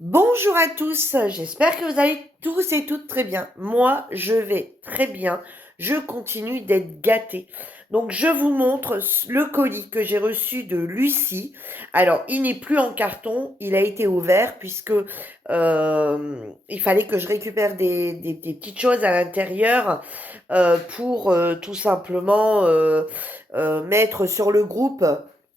Bonjour à tous, j'espère que vous allez tous et toutes très bien. Moi, je vais très bien. Je continue d'être gâtée. Donc, je vous montre le colis que j'ai reçu de Lucie. Alors, il n'est plus en carton, il a été ouvert puisque il fallait que je récupère des petites choses à l'intérieur pour tout simplement mettre sur le groupe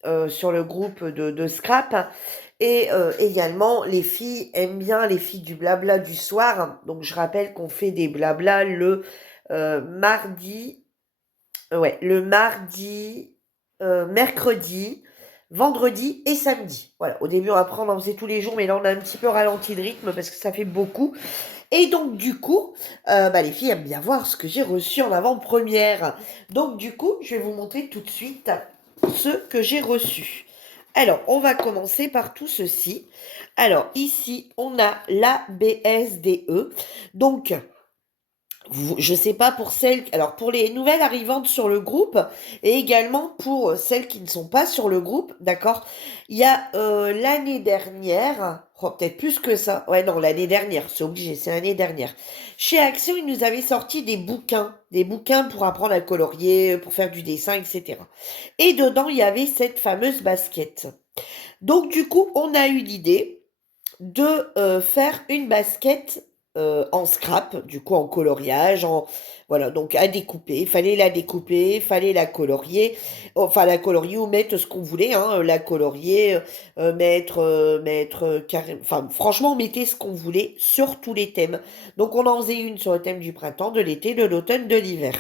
de scrap. Et également, les filles aiment bien les filles du blabla du soir. Donc, je rappelle qu'on fait des blabla le mardi, le mardi, mercredi, vendredi et samedi. Voilà, au début, on en faisait tous les jours, mais là, on a un petit peu ralenti le rythme parce que ça fait beaucoup. Et donc, du coup, les filles aiment bien voir ce que j'ai reçu en avant-première. Donc, du coup, je vais vous montrer tout de suite ce que j'ai reçu. Alors, on va commencer par tout ceci. Alors, ici, on a la BSDE. Donc, je sais pas pour celles, alors pour les nouvelles arrivantes sur le groupe et également pour celles qui ne sont pas sur le groupe, d'accord? Il y a l'année dernière, oh, peut-être plus que ça, ouais non, l'année dernière, c'est obligé, c'est l'année dernière. Chez Action, ils nous avaient sorti des bouquins pour apprendre à colorier, pour faire du dessin, etc. Et dedans, il y avait cette fameuse basket. Donc du coup, on a eu l'idée de faire une basket en scrap, du coup en coloriage, voilà, donc à découper. Il fallait la découper, il fallait la colorier, enfin la colorier ou mettre ce qu'on voulait, hein, la colorier, enfin franchement, on mettait ce qu'on voulait sur tous les thèmes. Donc on en faisait une sur le thème du printemps, de l'été, de l'automne, de l'hiver.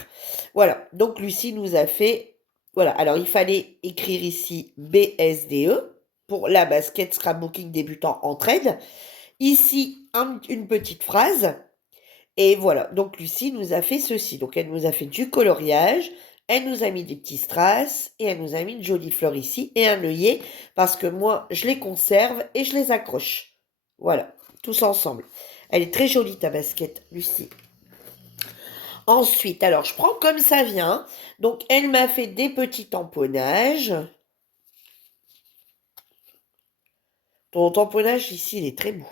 Voilà, donc Lucie nous a fait, voilà, alors il fallait écrire ici BSDE pour la basket scrapbooking débutant en trade. Ici, une petite phrase. Et voilà, donc Lucie nous a fait ceci. Donc elle nous a fait du coloriage, elle nous a mis des petits strass et elle nous a mis une jolie fleur ici et un œillet parce que moi, je les conserve et je les accroche. Voilà, tous ensemble. Elle est très jolie ta basket, Lucie. Ensuite, alors je prends comme ça vient. Donc elle m'a fait des petits tamponnages. Ton tamponnage ici, il est très beau.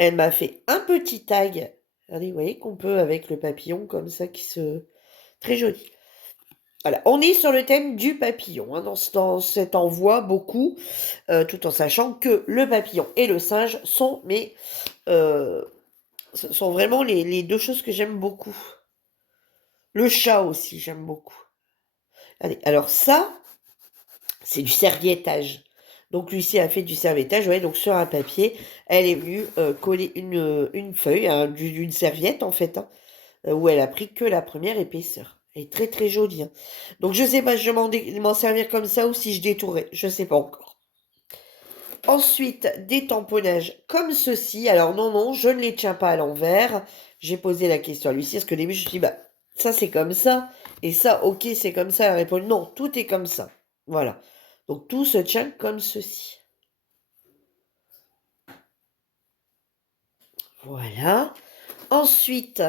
Elle m'a fait un petit tag. Regardez, vous voyez qu'on peut avec le papillon comme ça qui se... Très joli. Voilà, on est sur le thème du papillon hein, dans cet envoi beaucoup, tout en sachant que le papillon et le singe sont euh, sont vraiment les deux choses que j'aime beaucoup. Le chat aussi, j'aime beaucoup. Allez, alors ça, c'est du serviettage. Donc Lucie a fait du serviettage, ouais, donc sur un papier, elle est venue coller une feuille, hein, d'une serviette en fait, hein, où elle a pris que la première épaisseur. Elle est très très jolie, hein. Donc je sais pas si je vais m'en servir comme ça ou si je détourrais, je sais pas encore. Ensuite, des tamponnages comme ceci. Alors non, non, je ne les tiens pas à l'envers. J'ai posé la question à Lucie, parce que au début je me suis dit, bah, ça c'est comme ça, et ça, ok, c'est comme ça. Elle répond, non, tout est comme ça. Voilà. Donc tout se tient comme ceci. Voilà. Ensuite,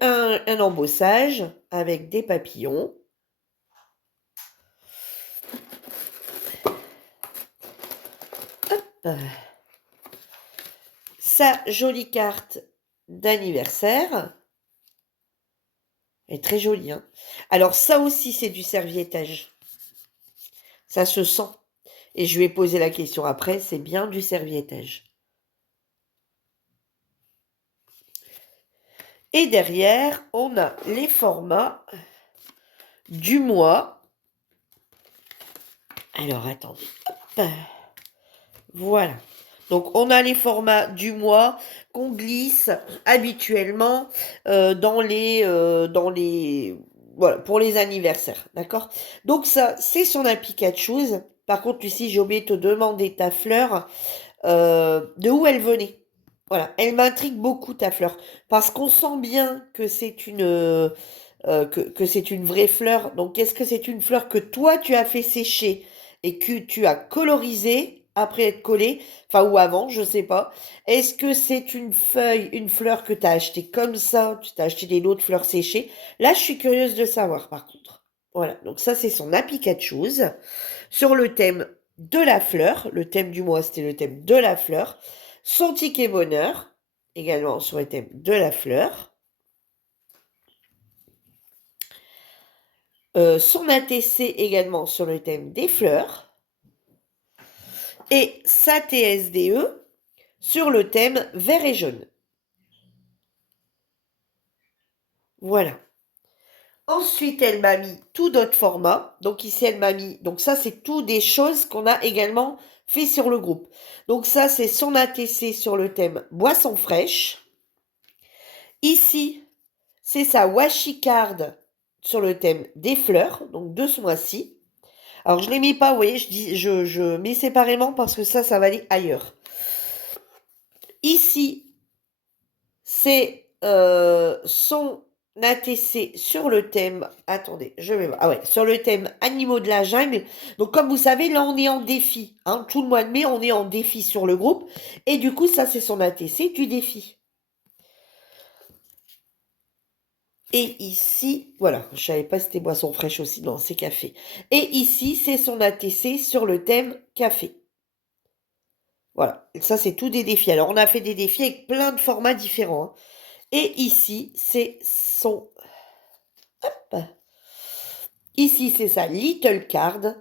un embossage avec des papillons. Euh, Sa jolie carte d'anniversaire. Elle est très jolie, hein. Alors ça aussi, c'est du serviettage. Ça se sent. Et je lui ai posé la question après, c'est bien du serviettage. Et derrière, on a les formats du mois. Alors, attendez. Hop. Voilà. Donc, on a les formats du mois qu'on glisse habituellement voilà, pour les anniversaires. D'accord? Donc, ça, c'est son application. Par contre, ici, j'ai oublié de te demander ta fleur, de où elle venait. Voilà, elle m'intrigue beaucoup ta fleur parce qu'on sent bien que c'est que c'est une vraie fleur. Donc, est-ce que c'est une fleur que toi tu as fait sécher et que tu as colorisée après être collée, enfin ou avant, je sais pas. Est-ce que c'est une fleur que tu as achetée comme ça, tu t'as acheté des lots de fleurs séchées? Là, je suis curieuse de savoir par contre. Voilà, donc ça c'est son application sur le thème. de la fleur. Le thème du mois, c'était le thème de la fleur. Son ticket bonheur, également sur le thème de la fleur. Son ATC également sur le thème des fleurs. Et sa TSDE sur le thème vert et jaune. Voilà. Ensuite, elle m'a mis tout d'autres formats. Donc ici, elle m'a mis... Donc ça, c'est tout des choses qu'on a également fait sur le groupe. Donc ça, c'est son ATC sur le thème boisson fraîche. Ici, c'est sa washi card sur le thème des fleurs, donc de ce mois-ci. Alors, je ne les mets pas, vous voyez, je mets séparément parce que ça va aller ailleurs. Ici, c'est son ATC sur le thème, attendez, je vais voir, ah ouais, sur le thème animaux de la jungle. Donc, comme vous savez, là, on est en défi, hein, tout le mois de mai, on est en défi sur le groupe. Et du coup, ça, c'est son ATC du défi. Et ici, voilà, je savais pas si c'était boisson fraîche aussi, non, c'est café. Et ici, c'est son ATC sur le thème café. Voilà, ça c'est tout des défis. Alors, on a fait des défis avec plein de formats différents, hein. Et ici, c'est son... Hop. Ici, c'est sa little card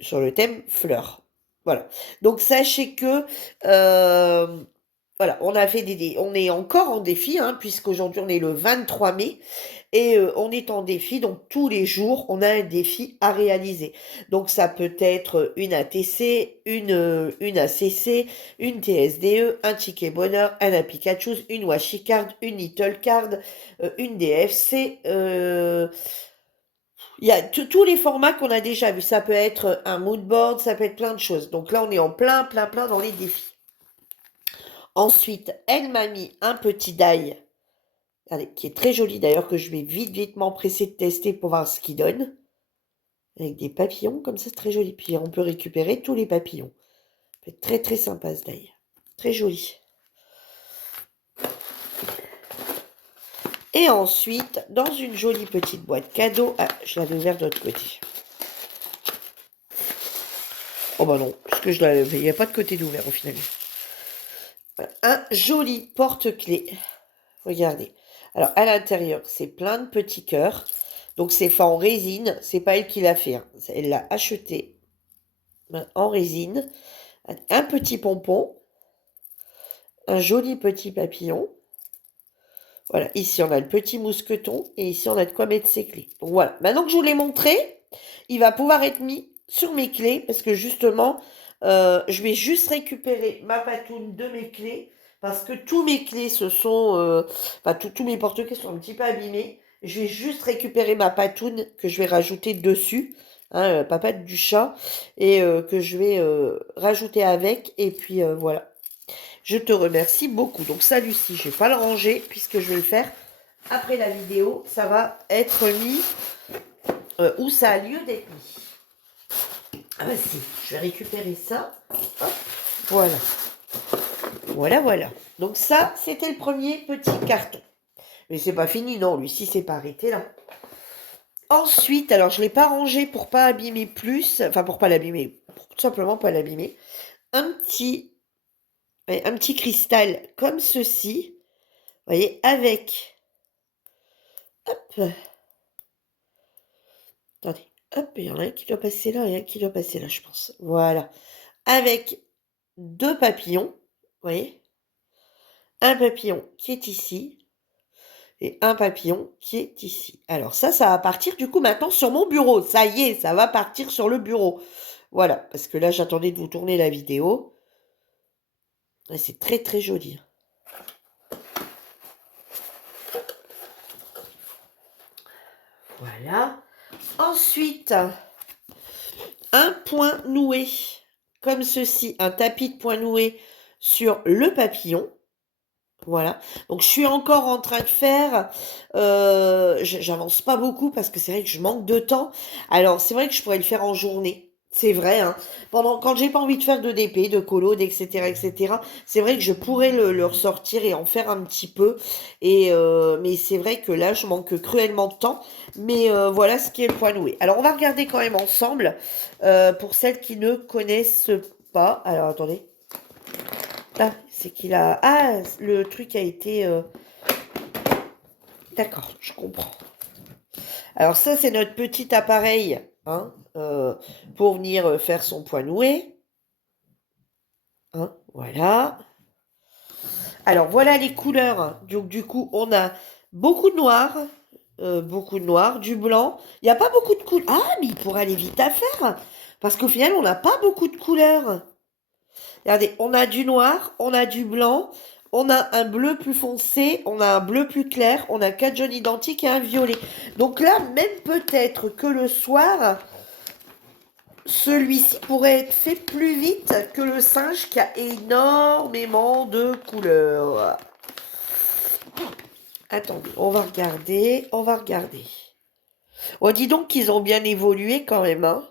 sur le thème fleurs. Voilà. Donc, sachez que... voilà, on a fait on est encore en défi, hein, puisqu'aujourd'hui, on est le 23 mai. Et on est en défi, donc tous les jours, on a un défi à réaliser. Donc ça peut être une ATC, une ACC, une TSDE, un ticket bonheur, un Happy Catchoos, une washi card, une little card, une DFC. Il y a tous les formats qu'on a déjà vus. Ça peut être un mood board, ça peut être plein de choses. Donc là, on est en plein dans les défis. Ensuite, elle m'a mis un petit die. Allez, qui est très joli d'ailleurs, que je vais vite m'empresser de tester pour voir ce qu'il donne. Avec des papillons, comme ça, c'est très joli. Puis on peut récupérer tous les papillons. Ça peut être très sympa ce die. Très joli. Et ensuite, dans une jolie petite boîte cadeau. Ah, je l'avais ouvert de l'autre côté. Oh bah non, puisque je l'avais. Il n'y a pas de côté d'ouvert au final. Voilà. Un joli porte-clés. Regardez. Alors, à l'intérieur, c'est plein de petits cœurs. Donc, c'est fait en résine. C'est pas elle qui l'a fait, hein. Elle l'a acheté en résine. Un petit pompon. Un joli petit papillon. Voilà. Ici, on a le petit mousqueton. Et ici, on a de quoi mettre ses clés. Donc, voilà. Maintenant que je vous l'ai montré, il va pouvoir être mis sur mes clés. Parce que, justement, je vais juste récupérer ma patoune de mes clés. Parce que tous mes clés se sont... enfin, tous mes porte-clés sont un petit peu abîmés. Je vais juste récupérer ma patoune que je vais rajouter dessus. Hein, papate du chat. Et que je vais rajouter avec. Et puis, voilà. Je te remercie beaucoup. Donc ça, Lucie, je ne vais pas le ranger puisque je vais le faire après la vidéo. Ça va être mis où ça a lieu d'être mis. Ah bah si, je vais récupérer ça. Hop, voilà. Voilà. Donc ça, c'était le premier petit carton. Mais c'est pas fini, non. Lucie s'est pas arrêtée là. Ensuite, alors je ne l'ai pas rangé pour pas abîmer plus. Enfin, pour pas l'abîmer. Pour tout simplement pas l'abîmer. Un petit cristal comme ceci. Vous voyez, avec... Hop. Attendez. Hop, il y en a un qui doit passer là et un qui doit passer là, je pense. Voilà. Avec deux papillons. Vous voyez. Un papillon qui est ici. Et un papillon qui est ici. Alors ça va partir du coup maintenant sur mon bureau. Ça y est, ça va partir sur le bureau. Voilà. Parce que là, j'attendais de vous tourner la vidéo. C'est très joli. Voilà. Ensuite, un point noué, comme ceci, un tapis de point noué sur le papillon. Voilà. Donc, je suis encore en train de faire... j'avance pas beaucoup parce que c'est vrai que je manque de temps. Alors, c'est vrai que je pourrais le faire en journée. C'est vrai, hein. Quand j'ai pas envie de faire de DP, de collode, etc., c'est vrai que je pourrais le ressortir et en faire un petit peu. Mais c'est vrai que là, je manque cruellement de temps. Mais voilà ce qui est le point noué. Alors, on va regarder quand même ensemble pour celles qui ne connaissent pas. Alors, attendez. Ah, c'est qu'il a... Ah, le truc a été... D'accord, je comprends. Alors ça, c'est notre petit appareil hein, pour venir faire son point noué. Hein, voilà. Alors voilà les couleurs. Donc du coup, on a beaucoup de noir, du blanc. Il n'y a pas beaucoup de couleurs. Ah, mais il pourrait aller vite à faire. Parce qu'au final, on n'a pas beaucoup de couleurs. Regardez, on a du noir, on a du blanc, on a un bleu plus foncé, on a un bleu plus clair, on a 4 jaunes identiques et un violet. Donc là, même peut-être que le soir, celui-ci pourrait être fait plus vite que le singe qui a énormément de couleurs. Attendez, on va regarder, on va regarder. Oh, dis donc qu'ils ont bien évolué quand même, hein.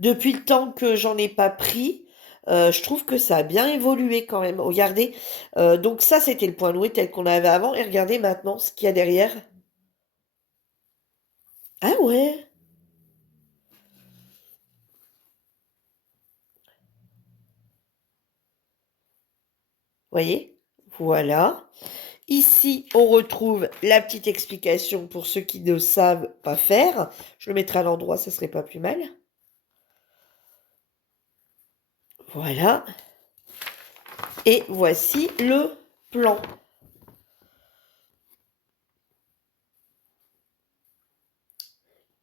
Depuis le temps que j'en ai pas pris, je trouve que ça a bien évolué quand même. Regardez, donc ça c'était le point noué tel qu'on avait avant. Et regardez maintenant ce qu'il y a derrière. Ah ouais, voyez, voilà. Ici, on retrouve la petite explication pour ceux qui ne savent pas faire. Je le mettrai à l'endroit, ça serait pas plus mal. Voilà. Et voici le plan.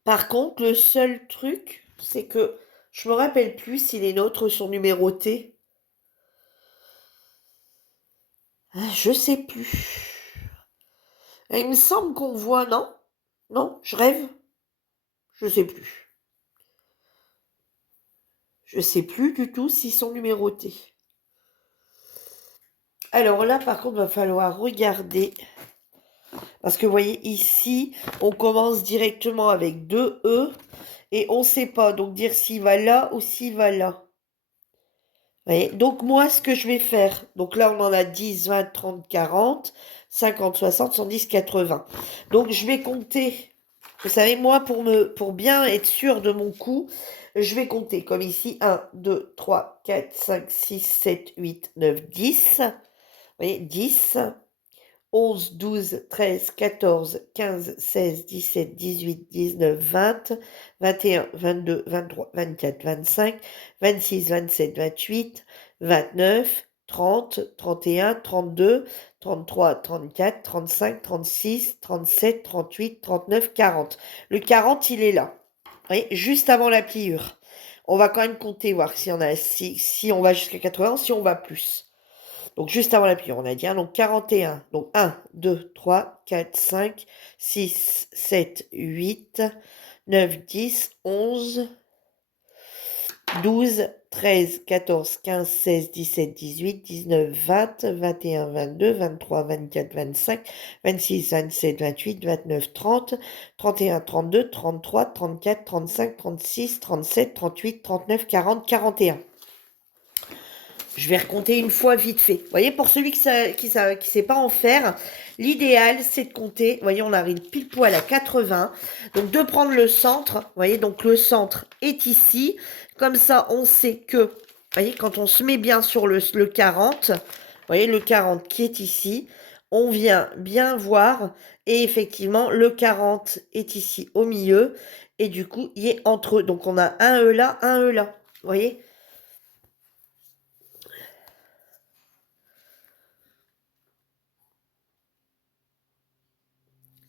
Par contre, le seul truc, c'est que je me rappelle plus si les nôtres sont numérotés. Ah, je sais plus. Il me semble qu'on voit, non? Non, je rêve? Je sais plus. Je sais plus du tout s'ils sont numérotés. Alors là, par contre, va falloir regarder. Parce que vous voyez, ici, on commence directement avec deux E. Et on ne sait pas, donc dire s'il va là ou s'il va là. Vous voyez, donc moi, ce que je vais faire, donc là, on en a 10, 20, 30, 40, 50, 60, 110, 80. Donc je vais compter. Vous savez, moi, pour bien être sûr de mon coup, je vais compter comme ici. 1, 2, 3, 4, 5, 6, 7, 8, 9, 10. Vous voyez, 10. 11, 12, 13, 14, 15, 16, 17, 18, 19, 20, 21, 22, 23, 24, 25, 26, 27, 28, 29, 30, 31, 32, 33, 34, 35, 36, 37, 38, 39, 40. Le 40, il est là. Vous voyez, juste avant la pliure. On va quand même compter, voir si on a, si on va jusqu'à 80, si on va plus. Donc, juste avant la pliure, on a dit, hein, donc 41. Donc, 1, 2, 3, 4, 5, 6, 7, 8, 9, 10, 11, 12, 13, 14, 15, 16, 17, 18, 19, 20, 21, 22, 23, 24, 25, 26, 27, 28, 29, 30, 31, 32, 33, 34, 35, 36, 37, 38, 39, 40, 41. Je vais recompter une fois vite fait. Vous voyez, pour celui qui ne sait pas en faire, l'idéal, c'est de compter. Vous voyez, on arrive pile poil à 80. Donc, de prendre le centre. Vous voyez, donc le centre est ici. Comme ça, on sait que, vous voyez, quand on se met bien sur le 40, vous voyez, le 40 qui est ici, on vient bien voir. Et effectivement, le 40 est ici au milieu. Et du coup, il est entre eux. Donc, on a un E là, un E là. Vous voyez?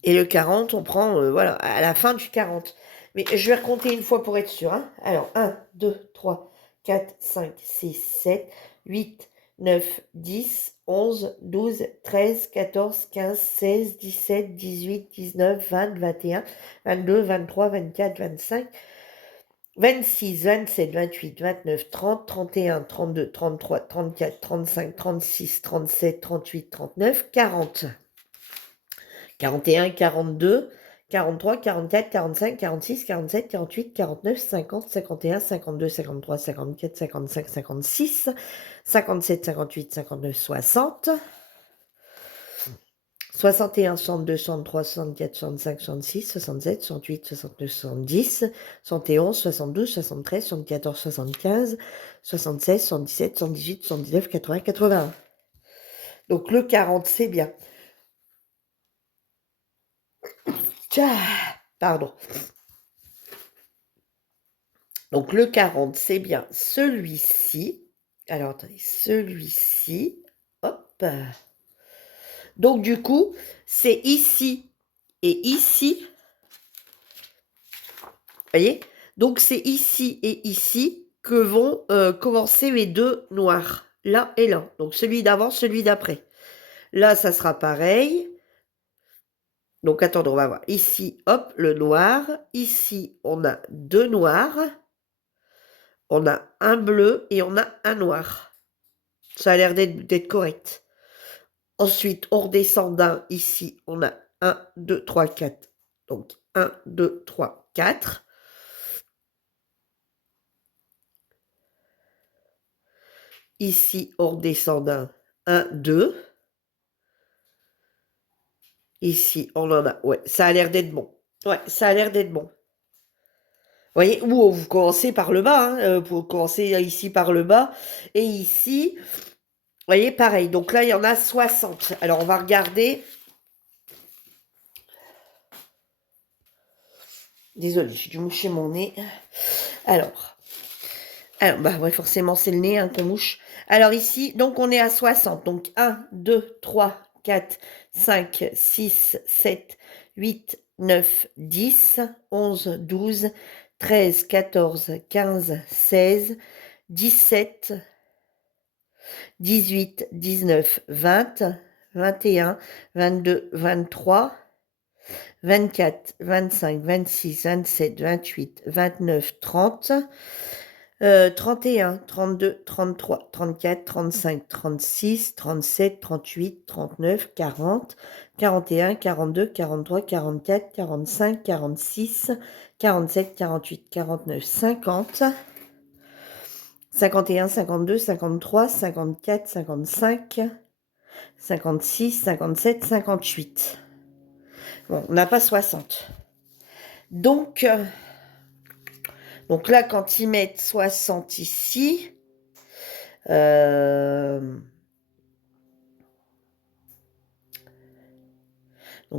Et le 40, on prend, voilà, à la fin du 40. Mais je vais recompter une fois pour être sûr. Hein. Alors, 1, 2, 3, 4, 5, 6, 7, 8, 9, 10, 11, 12, 13, 14, 15, 16, 17, 18, 19, 20, 21, 22, 23, 24, 25, 26, 27, 28, 29, 30, 31, 32, 33, 34, 35, 36, 37, 38, 39, 40. 41, 42, 43, 44, 45, 46, 47, 48, 49, 50, 51, 52, 53, 54, 55, 56, 57, 58, 59, 60, 61, 62, 63, 64, 65, 66, 67, 68, 69, 70, 71, 72, 73, 74, 75, 76, 77, 118, 79, 80, 81. Donc le 40, c'est bien. Pardon. Donc le 40, c'est bien celui-ci. Alors attendez, celui-ci. Hop. Donc du coup, c'est ici et ici. Vous voyez? Donc c'est ici et ici que vont commencer mes deux noirs. Là et là. Donc celui d'avant, celui d'après. Là, ça sera pareil. Donc attendez, on va voir. Ici, hop, le noir. Ici, on a deux noirs. On a un bleu et on a un noir. Ça a l'air d'être correct. Ensuite, on redescend d'un. Ici, on a 1, 2, 3, 4. Donc 1, 2, 3, 4. Ici, on redescend d'un. 1, 2. Ici, on en a. Ouais, ça a l'air d'être bon. Ouais, ça a l'air d'être bon. Vous voyez, ou vous commencez par le bas. Hein, vous commencez ici par le bas. Et ici, vous voyez, pareil. Donc là, il y en a 60. Alors, on va regarder. Désolée, j'ai dû moucher mon nez. Alors, bah ouais, forcément, c'est le nez hein, qu'on mouche. Alors ici, donc on est à 60. Donc 1, 2, 3, 4, 5, 6, 7, 8, 9, 10, 11, 12, 13, 14, 15, 16, 17, 18, 19, 20, 21, 22, 23, 24, 25, 26, 27, 28, 29, 30, 31, 32, 33, 34, 35, 36, 37, 38, 39, 40, 41, 42, 43, 44, 45, 46, 47, 48, 49, 50, 51, 52, 53, 54, 55, 56, 57, 58. Bon, on n'a pas 60. Donc là, quand ils mettent 60 ici, donc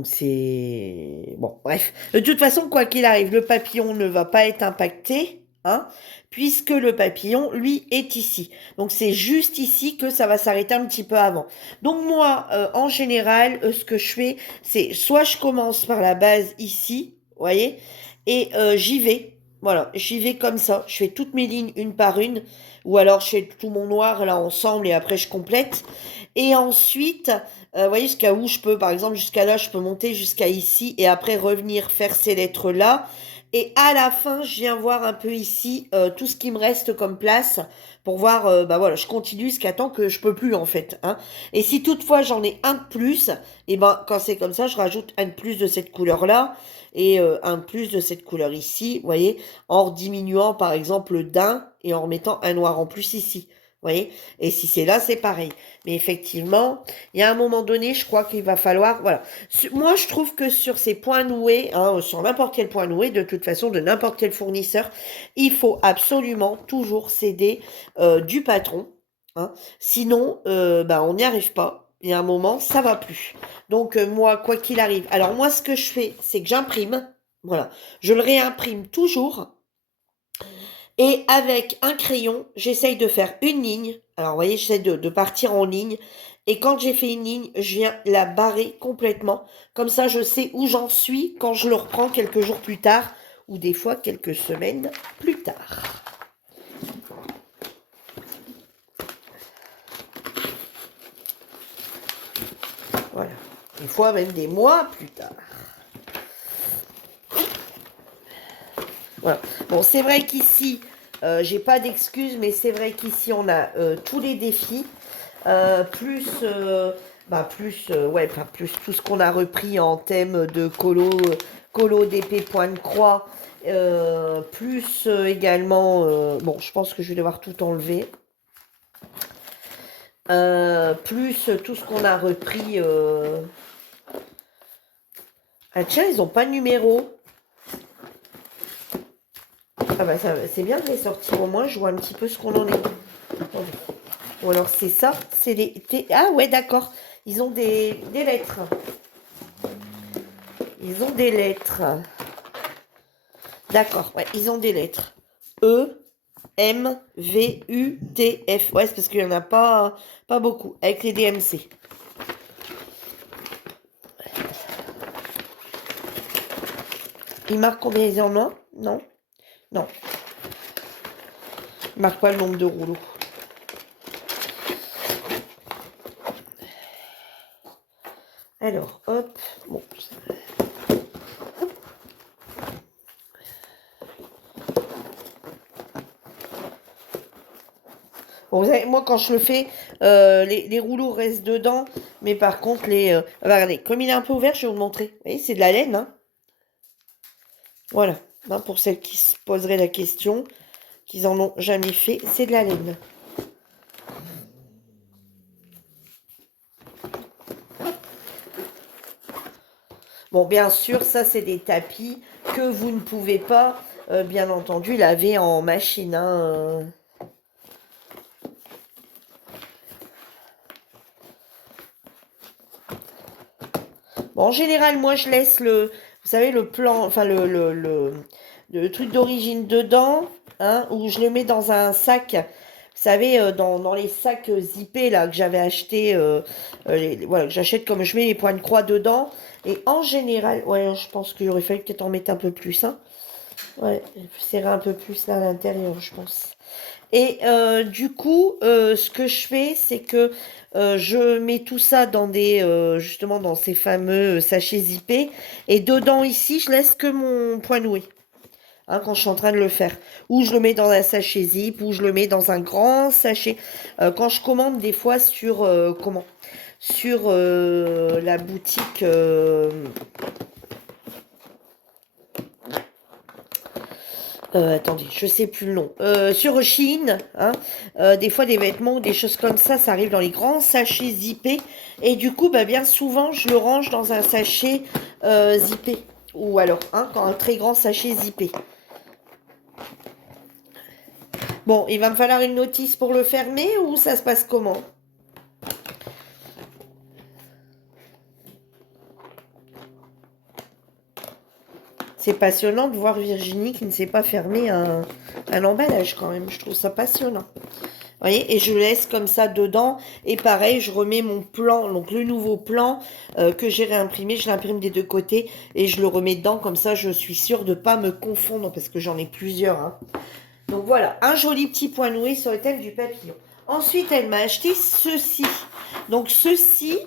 c'est... Bon, bref. De toute façon, quoi qu'il arrive, le papillon ne va pas être impacté, hein, puisque le papillon, lui, est ici. Donc c'est juste ici que ça va s'arrêter un petit peu avant. Donc moi, en général, ce que je fais, c'est soit je commence par la base ici, vous voyez, et j'y vais. Voilà, j'y vais comme ça. Je fais toutes mes lignes une par une, ou alors je fais tout mon noir là ensemble et après je complète. Et ensuite, vous voyez, jusqu'à où je peux, par exemple, jusqu'à là, je peux monter jusqu'à ici et après revenir faire ces lettres-là. Et à la fin, je viens voir un peu ici tout ce qui me reste comme place pour voir, bah voilà, je continue jusqu'à temps que je peux plus en fait. Hein. Et si toutefois j'en ai un de plus, et ben quand c'est comme ça, je rajoute un de plus de cette couleur-là et un de plus de cette couleur ici, vous voyez, en diminuant par exemple d'un et en remettant un noir en plus ici. Vous voyez? Et si c'est là, c'est pareil. Mais effectivement, il y a un moment donné, je crois qu'il va falloir... Voilà. Moi, je trouve que sur ces points noués, hein, sur n'importe quel point noué, de toute façon, de n'importe quel fournisseur, il faut absolument toujours céder du patron. Hein. Sinon, bah, on n'y arrive pas. Il y a un moment, ça va plus. Donc, moi, quoi qu'il arrive... Alors, moi, ce que je fais, c'est que j'imprime. Voilà. Je le réimprime toujours. Et avec un crayon, j'essaye de faire une ligne. Alors, vous voyez, j'essaie de partir en ligne. Et quand j'ai fait une ligne, je viens la barrer complètement. Comme ça, je sais où j'en suis quand je le reprends quelques jours plus tard. Ou des fois, quelques semaines plus tard. Voilà. Des fois, même des mois plus tard. Voilà. Bon, c'est vrai qu'ici, j'ai pas d'excuses, mais c'est vrai qu'ici, on a tous les défis. Plus plus tout ce qu'on a repris en thème de colo colo d'épée point de croix, plus également, bon, je pense que je vais devoir tout enlever, plus tout ce qu'on a repris. Ah tiens, ils n'ont pas de numéro. Ah bah c'est bien de les sortir, au moins je vois un petit peu ce qu'on en est. Attendez. Ou alors c'est ça, c'est les... Ah ouais, d'accord, ils ont des lettres. Ils ont des lettres. D'accord, ouais, ils ont des lettres. E, M, V, U, T, F. Ouais, c'est parce qu'il n'y en a pas beaucoup, avec les DMC. Il marque combien ils en ont? Non? Non. Il marque pas le nombre de rouleaux. Alors, hop. Bon. Bon, vous savez, moi, quand je le fais, les rouleaux restent dedans. Mais par contre, regardez, comme il est un peu ouvert, je vais vous le montrer. Vous voyez, c'est de la laine, hein. Voilà. Hein, pour celles qui se poseraient la question, qu'ils en ont jamais fait, c'est de la laine. Bon, bien sûr, ça, c'est des tapis que vous ne pouvez pas, bien entendu, laver en machine, hein. Bon, en général, moi, je laisse vous savez, le plan, enfin, le truc d'origine dedans, hein, où je le mets dans un sac. Vous savez, dans les sacs zippés, là, que j'avais acheté, voilà, que j'achète comme je mets les points de croix dedans. Et en général, ouais, je pense qu'il aurait fallu peut-être en mettre un peu plus, hein. Ouais, serrer un peu plus là à l'intérieur, je pense. Et du coup, ce que je fais, c'est que je mets tout ça dans justement dans ces fameux sachets zippés. Et dedans ici, je laisse que mon point noué, hein, quand je suis en train de le faire. Ou je le mets dans un sachet zip, ou je le mets dans un grand sachet. Quand je commande des fois sur, sur la boutique... attendez, je sais plus le nom. Sur Shein, hein, des fois des vêtements ou des choses comme ça arrive dans les grands sachets zippés. Et du coup, bah, bien souvent, je le range dans un sachet zippé. Ou alors, hein, un très grand sachet zippé. Bon, il va me falloir une notice pour le fermer ou ça se passe comment? C'est passionnant de voir Virginie qui ne sait pas fermer un emballage quand même. Je trouve ça passionnant. Vous voyez, et je le laisse comme ça dedans. Et pareil, je remets mon plan, donc le nouveau plan que j'ai réimprimé. Je l'imprime des deux côtés et je le remets dedans. Comme ça, je suis sûre de ne pas me confondre parce que j'en ai plusieurs, hein. Donc voilà, un joli petit point noué sur le thème du papillon. Ensuite, elle m'a acheté ceci. Donc ceci,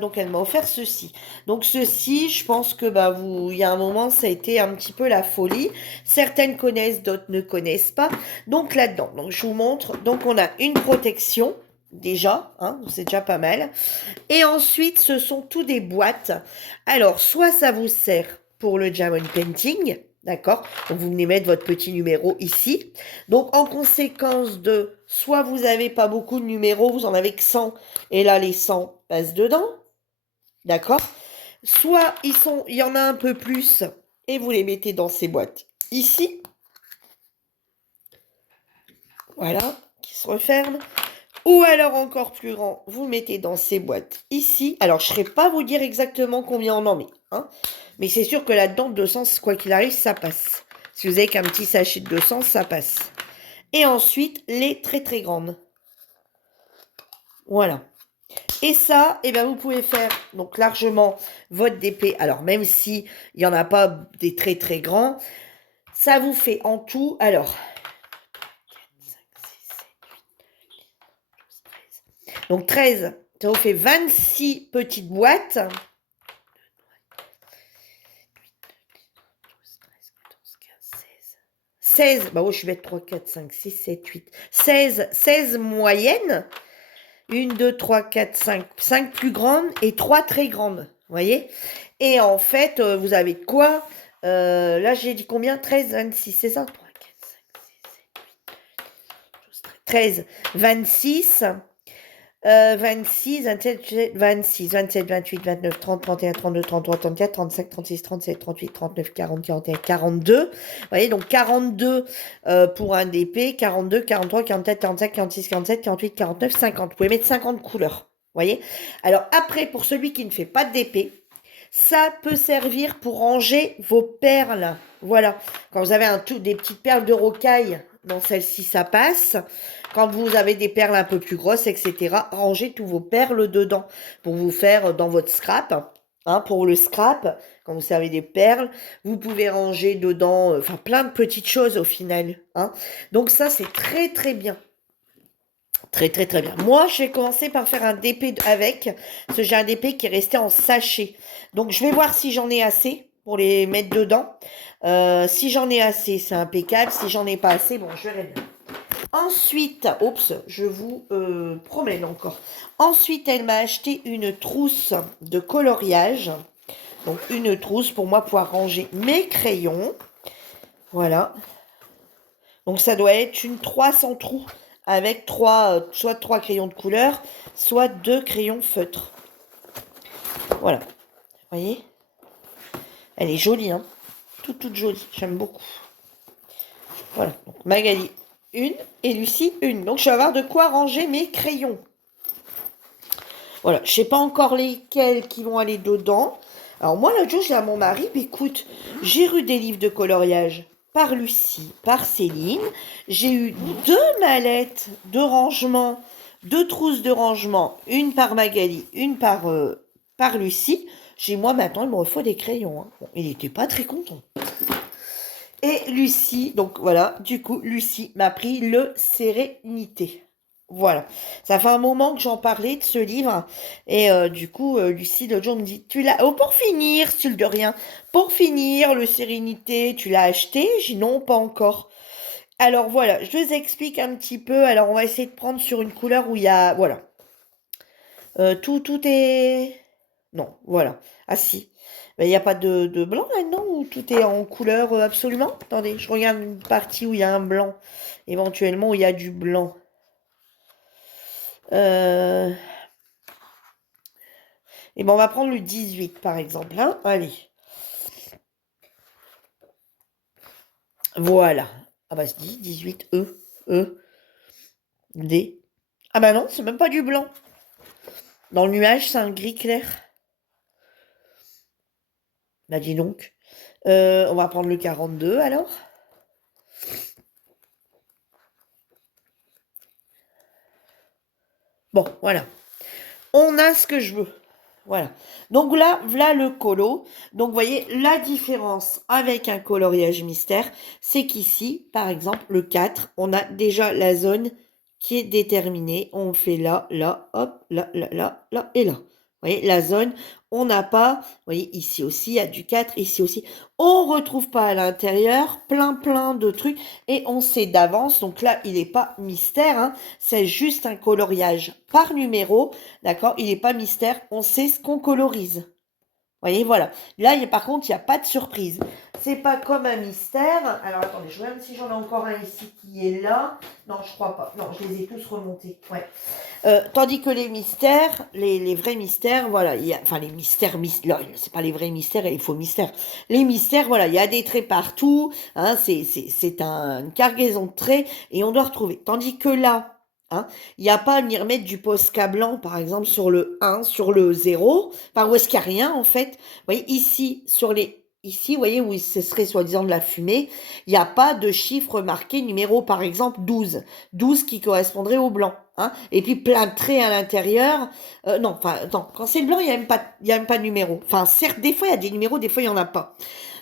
donc elle m'a offert ceci. Donc ceci, je pense que bah il y a un moment, ça a été un petit peu la folie. Certaines connaissent, d'autres ne connaissent pas. Donc là-dedans, donc je vous montre. Donc on a une protection déjà, hein, c'est déjà pas mal. Et ensuite, ce sont tous des boîtes. Alors, soit ça vous sert pour le diamond painting, d'accord? Donc, vous venez mettre votre petit numéro ici. Donc, en conséquence de, soit vous n'avez pas beaucoup de numéros, vous en avez que 100, et là, les 100 passent dedans, d'accord? Soit il y en a un peu plus, et vous les mettez dans ces boîtes ici. Voilà, qui se referment. Ou alors encore plus grand, vous mettez dans ces boîtes ici. Alors, je ne saurais pas vous dire exactement combien on en met, hein, mais c'est sûr que là-dedans, 200, quoi qu'il arrive, ça passe. Si vous avez qu'un petit sachet de 200, ça passe. Et ensuite, les très très grandes. Voilà. Et ça, eh ben, vous pouvez faire donc largement votre DP. Alors, même si il n'y en a pas des très très grands, ça vous fait en tout, alors... Donc 13, ça vous fait 26 petites boîtes. 16, bah oui, je vais être 3, 4, 5, 6, 7, 8. 16 moyennes. 1, 2, 3, 4, 5. 5 plus grandes et 3 très grandes. Vous voyez? Et en fait, vous avez de quoi Là, j'ai dit combien? 13, 26, c'est ça? 3, 4, 5, 6, 7, 13, 26. 26, 27, 26, 27, 28, 29, 30, 31, 32, 33, 34, 35, 36, 37, 38, 39, 40, 41, 42. Vous voyez, donc 42 pour un DP, 42, 43, 44, 45, 46, 47, 48, 49, 50. Vous pouvez mettre 50 couleurs. Vous voyez? Alors après, pour celui qui ne fait pas de DP, ça peut servir pour ranger vos perles. Voilà. Quand vous avez des petites perles de rocaille, dans celle-ci, ça passe. Quand vous avez des perles un peu plus grosses, etc., rangez tous vos perles dedans pour vous faire dans votre scrap. Hein, pour le scrap, quand vous servez des perles, vous pouvez ranger dedans, enfin plein de petites choses au final. Hein. Donc ça, c'est très très bien. Très très très bien. Moi, j'ai commencé par faire un DP avec, parce que j'ai un DP qui est resté en sachet. Donc je vais voir si j'en ai assez pour les mettre dedans. Si j'en ai assez, c'est impeccable. Si j'en ai pas assez, bon, je verrai bien. Ensuite, oups, je vous promène encore. Ensuite, elle m'a acheté une trousse de coloriage. Donc, une trousse pour moi pouvoir ranger mes crayons. Voilà. Donc, ça doit être une 300 trous avec soit 3 crayons de couleur, soit 2 crayons feutres. Voilà. Vous voyez? Elle est jolie, hein? Toute jolie. J'aime beaucoup. Voilà. Donc, Magali, une et Lucie, une. Donc, je vais avoir de quoi ranger mes crayons. Voilà, je sais pas encore lesquels qui vont aller dedans. Alors moi, l'autre jour, j'ai à mon mari, écoute, j'ai eu des livres de coloriage par Lucie, par Céline. J'ai eu 2 mallettes de rangement, 2 trousses de rangement, une par Magali, une par Lucie. J'ai moi, maintenant, il me faut des crayons. Hein. Bon, il n'était pas très content. Et Lucie, donc voilà, du coup, Lucie m'a pris le Sérénité. Voilà. Ça fait un moment que j'en parlais de ce livre. Et du coup, Lucie, l'autre jour, me dit, tu l'as... Oh, pour finir, style de rien. Pour finir, le Sérénité, tu l'as acheté? J'ai dit non, pas encore. Alors voilà, je vous explique un petit peu. Alors, on va essayer de prendre sur une couleur où il y a... Voilà. Tout est... Non, voilà. Ah si. Il n'y a pas de blanc là-dedans ou tout est en couleur absolument? Attendez, je regarde une partie où il y a un blanc. Éventuellement où il y a du blanc. Et ben on va prendre le 18 par exemple. Hein. Allez. Voilà. Ah bah c'est dit 18 D. Ah bah non, c'est même pas du blanc. Dans le nuage, c'est un gris clair. Bah dis donc. On va prendre le 42 alors. Bon, voilà. On a ce que je veux. Voilà. Donc là, voilà le colo. Donc, vous voyez, la différence avec un coloriage mystère, c'est qu'ici, par exemple, le 4, on a déjà la zone qui est déterminée. On fait là, là, hop, là, là, là, là et là. Vous voyez, la zone, on n'a pas, vous voyez, ici aussi, il y a du 4, ici aussi. On ne retrouve pas à l'intérieur plein de trucs et on sait d'avance. Donc là, il n'est pas mystère, hein, c'est juste un coloriage par numéro. D'accord? Il n'est pas mystère. On sait ce qu'on colorise. Vous voyez, voilà. Là, par contre, il n'y a pas de surprise. C'est pas comme un mystère. Alors, attendez, je regarde si j'en ai encore un ici qui est là. Non, je crois pas. Non, je les ai tous remontés. Ouais. Tandis que les mystères, les vrais mystères, voilà. Enfin, les mystères, c'est pas les vrais mystères et les faux mystères. Les mystères, voilà, il y a des traits partout. Hein, c'est une cargaison de traits et on doit retrouver. Tandis que là, hein, il n'y a pas à venir mettre du Posca blanc, par exemple, sur le 1, sur le 0, enfin, où est-ce qu'il n'y a rien, en fait. Vous voyez, ici, vous voyez, où ce serait soi-disant de la fumée, il n'y a pas de chiffre marqué numéro, par exemple, 12. 12 qui correspondrait au blanc. Hein, et puis plein de traits à l'intérieur. Non, enfin, non, quand c'est le blanc, il n'y a même pas de numéro. Enfin, certes, des fois, il y a des numéros, des fois, il n'y en a pas.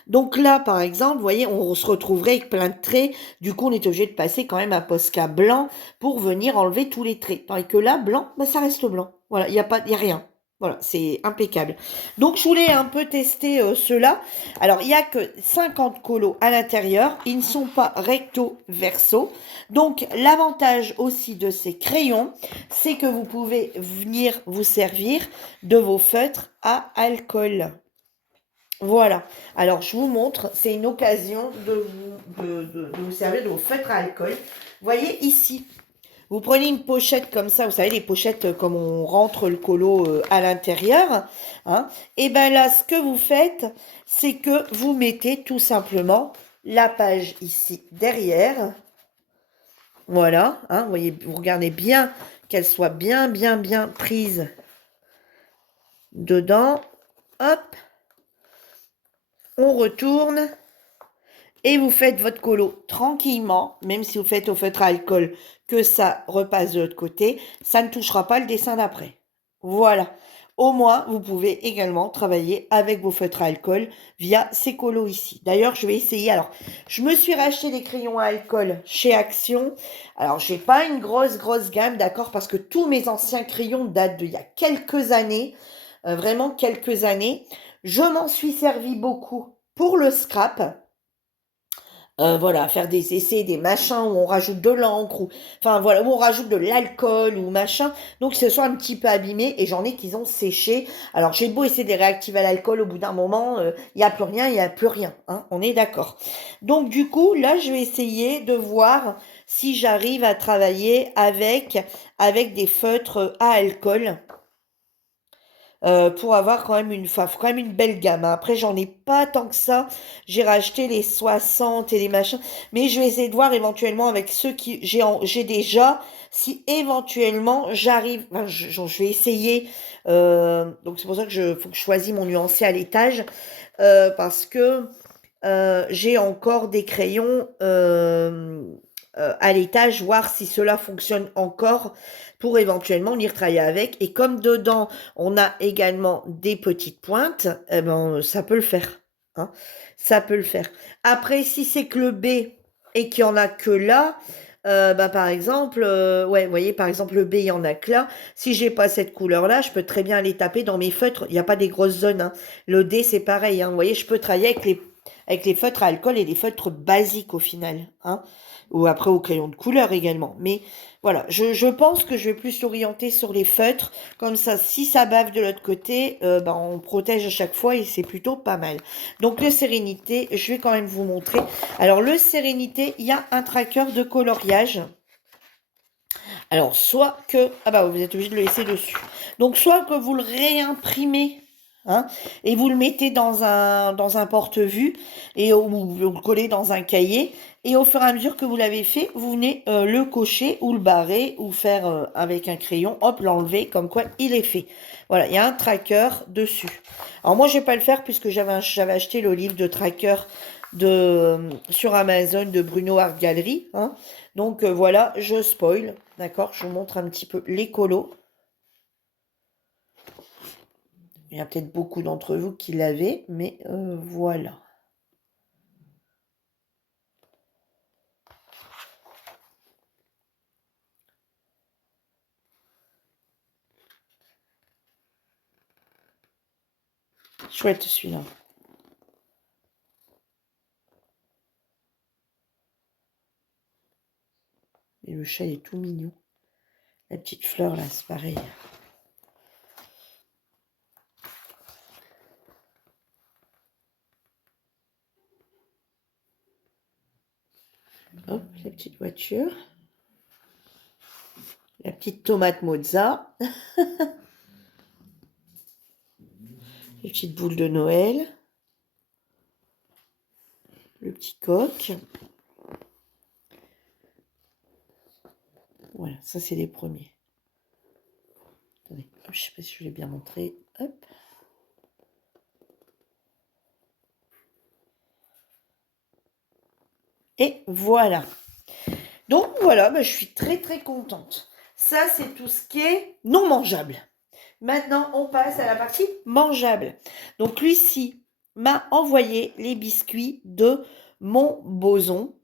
Donc là, par exemple, vous voyez, on se retrouverait avec plein de traits. Du coup, on est obligé de passer quand même un Posca blanc pour venir enlever tous les traits. Tandis que là, blanc, bah, ça reste blanc. Voilà, il n'y a pas, il y a rien. Voilà, c'est impeccable. Donc, je voulais un peu tester ceux-là. Alors, il n'y a que 50 colos à l'intérieur. Ils ne sont pas recto verso. Donc, l'avantage aussi de ces crayons, c'est que vous pouvez venir vous servir de vos feutres à alcool. Voilà. Alors, je vous montre, c'est une occasion de vous servir de vos feutres à alcool. Vous voyez ici, vous prenez une pochette comme ça, vous savez, les pochettes comme on rentre le colo à l'intérieur. Hein, et bien là, ce que vous faites, c'est que vous mettez tout simplement la page ici derrière. Voilà, hein, vous voyez, vous regardez bien qu'elle soit bien, bien, bien prise dedans. Hop, on retourne. Et vous faites votre colo tranquillement, même si vous faites au feutre à alcool que ça repasse de l'autre côté, ça ne touchera pas le dessin d'après. Voilà. Au moins, vous pouvez également travailler avec vos feutres à alcool via ces colos ici. D'ailleurs, je vais essayer. Alors, je me suis racheté des crayons à alcool chez Action. Alors, j'ai pas une grosse gamme, d'accord, parce que tous mes anciens crayons datent d'il y a quelques années, vraiment quelques années. Je m'en suis servi beaucoup pour le scrap. Voilà, faire des essais, des machins où on rajoute de l'encre, ou enfin voilà, où on rajoute de l'alcool ou machin, donc ils se sont un petit peu abîmés et j'en ai qui ont séché. Alors j'ai beau essayer des réactifs à l'alcool, au bout d'un moment, il n'y a plus rien, il n'y a plus rien, hein, on est d'accord. Donc du coup, là, je vais essayer de voir si j'arrive à travailler avec des feutres à alcool pour avoir quand même une belle gamme. Hein. Après, j'en ai pas tant que ça. J'ai racheté les 60 et les machins. Mais je vais essayer de voir éventuellement avec ceux qui j'ai déjà, si éventuellement j'arrive, enfin, je vais essayer. Donc c'est pour ça que faut que je choisisse mon nuancier à l'étage. Parce que j'ai encore des crayons à l'étage, voir si cela fonctionne encore pour éventuellement venir travailler avec. Et comme dedans, on a également des petites pointes, eh ben, ça peut le faire. Hein. Ça peut le faire. Après, si c'est que le B et qu'il n'y en a que là, bah, par exemple, ouais, vous voyez, par exemple, le B, il y en a que là. Si j'ai pas cette couleur-là, je peux très bien les taper dans mes feutres. Il n'y a pas des grosses zones. Hein. Le D, c'est pareil. Hein. Vous voyez, je peux travailler avec les feutres à alcool et les feutres basiques au final. Hein. Ou après au crayon de couleur également. Mais voilà, je pense que je vais plus s'orienter sur les feutres. Comme ça, si ça bave de l'autre côté, ben, on protège à chaque fois et c'est plutôt pas mal. Donc le Sérénité, je vais quand même vous montrer. Alors le Sérénité, il y a un tracker de coloriage. Alors soit que... Ah bah vous êtes obligé de le laisser dessus. Donc soit que vous le réimprimez. Hein, et vous le mettez dans un porte-vue et vous le collez dans un cahier. Et au fur et à mesure que vous l'avez fait, vous venez le cocher ou le barrer ou faire avec un crayon, hop, l'enlever, comme quoi il est fait. Voilà, il y a un tracker dessus. Alors moi, je vais pas le faire puisque j'avais acheté le livre de tracker sur Amazon de Bruno Art Gallery. Hein. Donc voilà, je spoil, d'accord? Je vous montre un petit peu les colos. Il y a peut-être beaucoup d'entre vous qui l'avaient, mais voilà. Chouette celui-là. Et le chat est tout mignon. La petite fleur là, c'est pareil. Hop, la petite voiture. La petite tomate mozza. Les petites boules de Noël. Le petit coq. Voilà, ça c'est les premiers. Attendez, hop, je sais pas si je l'ai bien montré. Hop. Et voilà. Donc voilà, bah, je suis très très contente. Ça c'est tout ce qui est non mangeable. Maintenant, on passe à la partie mangeable. Donc, Lucie m'a envoyé les biscuits de mon boson.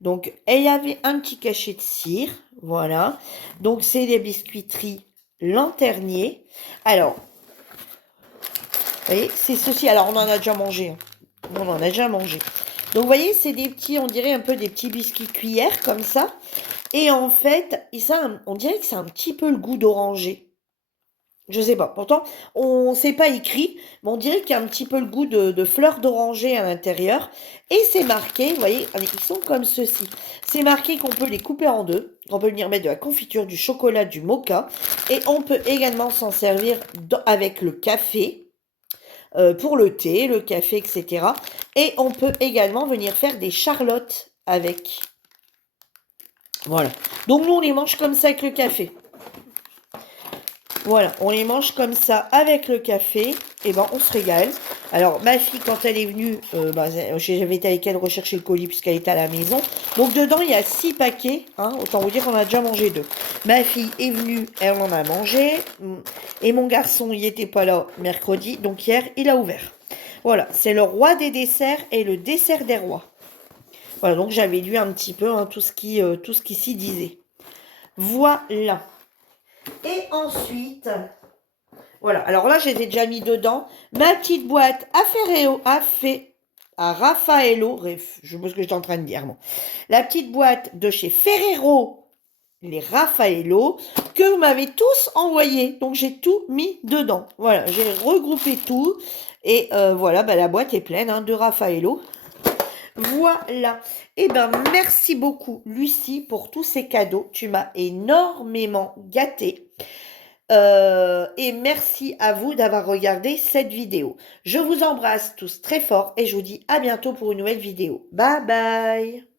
Donc, elle y avait un petit cachet de cire. Voilà. Donc, c'est les biscuiteries Lanternier. Alors, vous voyez, c'est ceci. Alors, on en a déjà mangé. Hein. On en a déjà mangé. Donc, vous voyez, c'est des petits, on dirait un peu des petits biscuits cuillères comme ça. Et en fait, on dirait que c'est un petit peu le goût d'oranger. Je sais pas. Pourtant, on sait pas écrit, mais on dirait qu'il y a un petit peu le goût de fleurs d'oranger à l'intérieur. Et c'est marqué, vous voyez, ils sont comme ceci. C'est marqué qu'on peut les couper en deux, qu'on peut venir mettre de la confiture, du chocolat, du mocha. Et on peut également s'en servir avec le café, pour le thé, le café, etc. Et on peut également venir faire des charlottes avec. Voilà. Donc nous, on les mange comme ça avec le café. Voilà, on les mange comme ça avec le café, et ben on se régale. Alors ma fille quand elle est venue, j'avais été avec elle rechercher le colis puisqu'elle était à la maison. Donc dedans il y a 6 paquets, hein, autant vous dire qu'on a déjà mangé 2. Ma fille est venue, elle en a mangé, et mon garçon il était pas là mercredi, donc hier il a ouvert. Voilà, c'est le roi des desserts et le dessert des rois. Voilà, donc j'avais lu un petit peu hein, tout ce qui s'y disait. Voilà. Et ensuite, voilà. Alors là, j'étais déjà mis dedans ma petite boîte à Raffaello. Je sais pas ce que j'étais en train de dire, moi. La petite boîte de chez Ferrero, les Raffaello, que vous m'avez tous envoyé. Donc, j'ai tout mis dedans. Voilà, j'ai regroupé tout. Et voilà, la boîte est pleine hein, de Raffaello. Voilà. Eh ben, merci beaucoup, Lucie, pour tous ces cadeaux. Tu m'as énormément gâtée. Et merci à vous d'avoir regardé cette vidéo. Je vous embrasse tous très fort et je vous dis à bientôt pour une nouvelle vidéo. Bye bye!